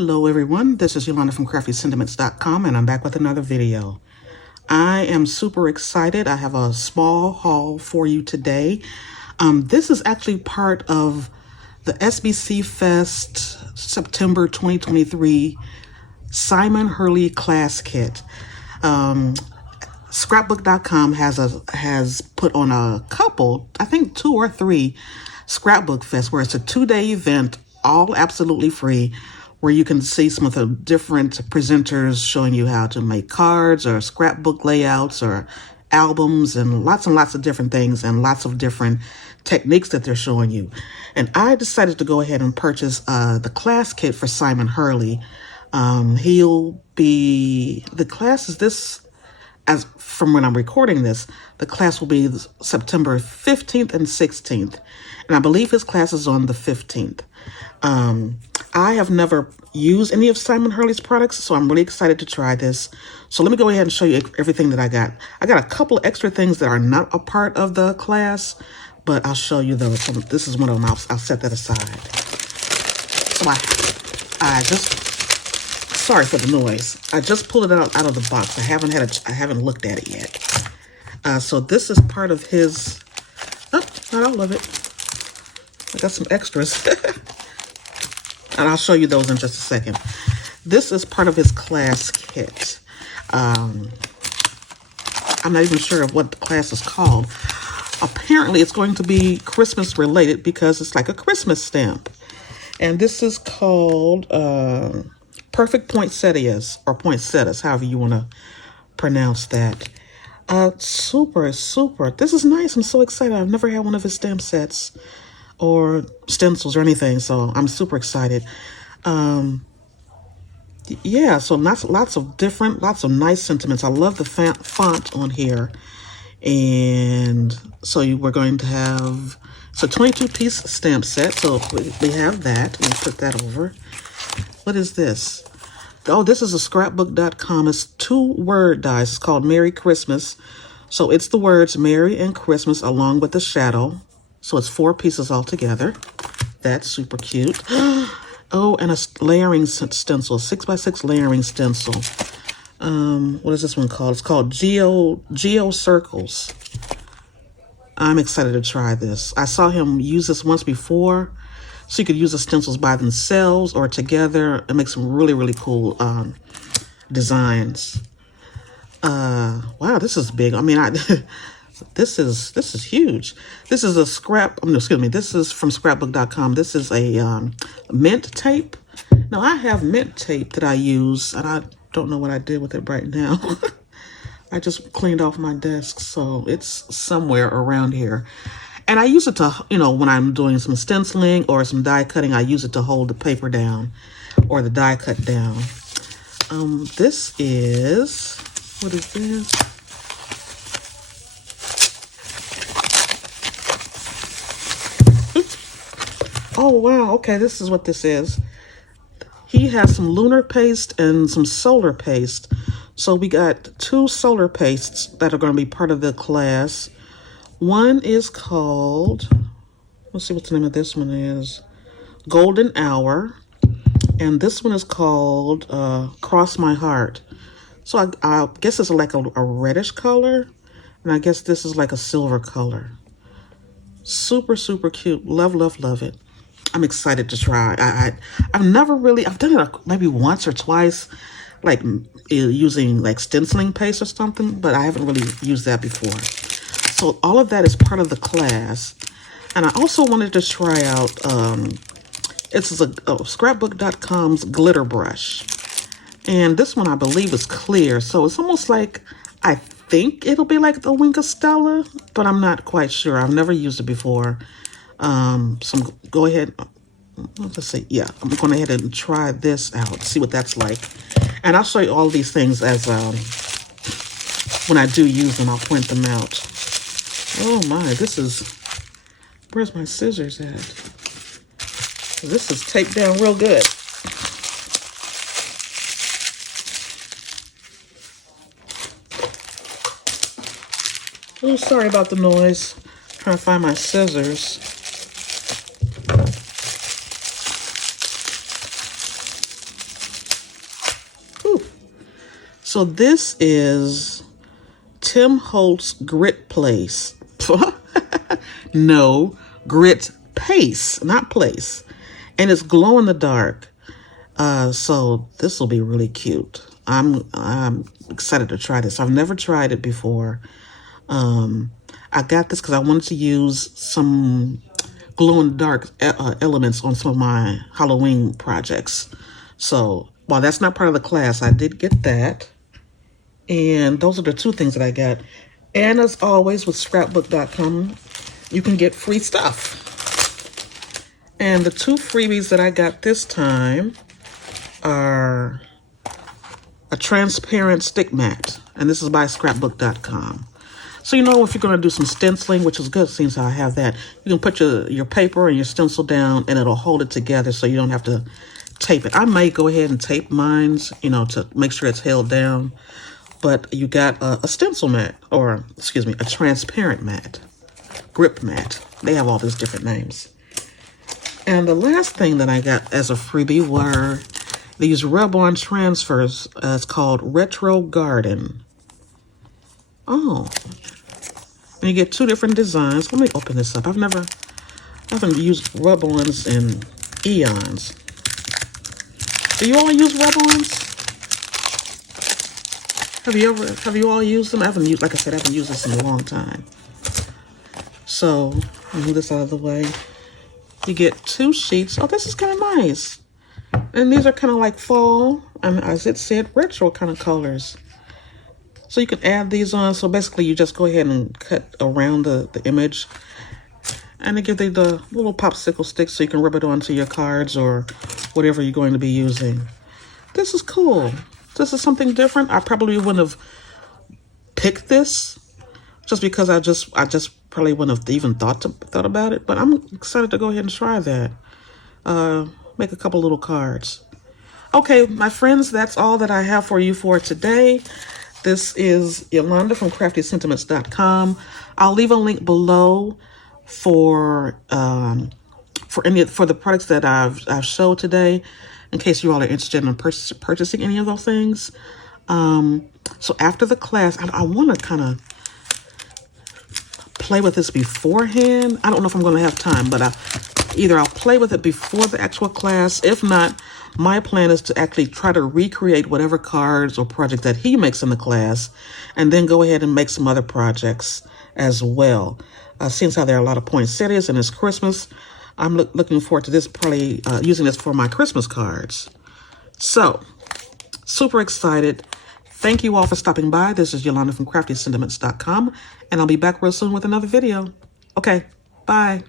Hello everyone, this is Yolanda from CraftyScentiments.com and I'm back with another video. I am super excited. I have a small haul for you today. This is actually part of the SBC Fest September 2023 Simon Hurley class kit. Scrapbook.com has put on a couple, I think 2 or 3 scrapbook fests where it's a 2-day event, all absolutely free, where you can see some of the different presenters showing you how to make cards or scrapbook layouts or albums and lots of different things and lots of different techniques that they're showing you. And I decided to go ahead and purchase the class kit for Simon Hurley. The class is this, as from when I'm recording this, the class will be September 15th and 16th. And I believe his class is on the 15th. I have never used any of Simon Hurley's products, so I'm really excited to try this. So let me go ahead and show you everything that I got. I got a couple of extra things that are not a part of the class, but I'll show you those. So this is one of them. I'll set that aside. So I just, sorry for the noise. I just pulled it out of the box. I haven't looked at it yet. So this is part of his, not all of it. I got some extras. And I'll show you those in just a second. This is part of his class kit. I'm not even sure of what the class is called. Apparently, it's going to be Christmas related because it's like a Christmas stamp. And this is called Perfect Poinsettias, or Poinsettias, however you want to pronounce that. Super. This is nice. I'm so excited. I've never had one of his stamp sets or stencils or anything, so I'm super excited. Yeah, so lots of nice sentiments. I love the font on here. And so we're going to have, it's a 22-piece stamp set, so we have that. Let me put that over. What is this? Oh, this is a scrapbook.com. It's 2 word dies. It's called Merry Christmas. So it's the words Merry and Christmas along with the shadow. So it's 4 pieces all together. That's super cute. Oh, and a layering stencil, 6x6 layering stencil. What is this one called? It's called Geo Circles. I'm excited to try this. I saw him use this once before. So you could use the stencils by themselves or together and make some really cool designs. Wow, this is big. I mean, this is huge. This is a this is from scrapbook.com. This is a mint tape. Now I have mint tape that I use, and I don't know what I did with it right now. I just cleaned off my desk, so it's somewhere around here. And I use it to, when I'm doing some stenciling or some die cutting, I use it to hold the paper down or the die cut down. This is, what is this? Oh, wow. Okay, this is what this is. He has some lunar paste and some solar paste. So we got 2 solar pastes that are going to be part of the class. One is called, let's see what the name of this one is, Golden Hour. And this one is called Cross My Heart. So I guess it's like a reddish color. And I guess this is like a silver color. Super cute. Love it. I'm excited to try. I've done it maybe once or twice, like using like stenciling paste or something, but I haven't really used that before. So all of that is part of the class. And I also wanted to try out, it's a scrapbook.com's glitter brush. And this one I believe is clear. So it's almost like, I think it'll be like the Wink of Stella, but I'm not quite sure. I've never used it before. So go ahead, let's see, yeah, I'm going ahead and try this out, see what that's like. And I'll show you all these things as, when I do use them, I'll point them out. Oh my, where's my scissors at? This is taped down real good. Oh, sorry about the noise. Trying to find my scissors. So this is Tim Holtz Grit Place. No, Grit Paste, not Place. And it's glow in the dark. So this will be really cute. I'm excited to try this. I've never tried it before. I got this because I wanted to use some glow-in-the-dark elements on some of my Halloween projects. So while that's not part of the class, I did get that. And those are the two things that I got. And as always with scrapbook.com, you can get free stuff. And the two freebies that I got this time are a transparent stick mat. And this is by scrapbook.com. So you know if you're going to do some stenciling, which is good since I have that, you can put your paper and your stencil down and it'll hold it together so you don't have to tape it. I may go ahead and tape mine, you know, to make sure it's held down. But you got a stencil mat, or excuse me, a transparent mat, grip mat. They have all these different names. And the last thing that I got as a freebie were these rub-on transfers. It's called Retro Garden. Oh, and you get two different designs. Let me open this up. I haven't used rub-ons in eons. Do you all use rub-ons? Have you all used them? I haven't used, like I said, I haven't used this in a long time. So, move this out of the way. You get two sheets. Oh, this is kind of nice. And these are kind of like fall, and as it said, retro kind of colors. So you can add these on. So basically you just go ahead and cut around the image. And they give you the little popsicle sticks so you can rub it onto your cards or whatever you're going to be using. This is cool. This is something different. I probably wouldn't have picked this just because I just probably wouldn't have even thought about it. But I'm excited to go ahead and try that. Make a couple little cards. Okay, my friends, that's all that I have for you for today. This is Yolanda from CraftyScentiments.com. I'll leave a link below for the products that I've showed today, in case you all are interested in purchasing any of those things. So after the class, I want to kind of play with this beforehand. I don't know if I'm going to have time, but either I'll play with it before the actual class. If not, my plan is to actually try to recreate whatever cards or project that he makes in the class, and then go ahead and make some other projects as well. Since how there are a lot of poinsettias and it's Christmas, I'm looking forward to this, probably using this for my Christmas cards. So, super excited. Thank you all for stopping by. This is Yolanda from CraftyScentiments.com, and I'll be back real soon with another video. Okay, bye.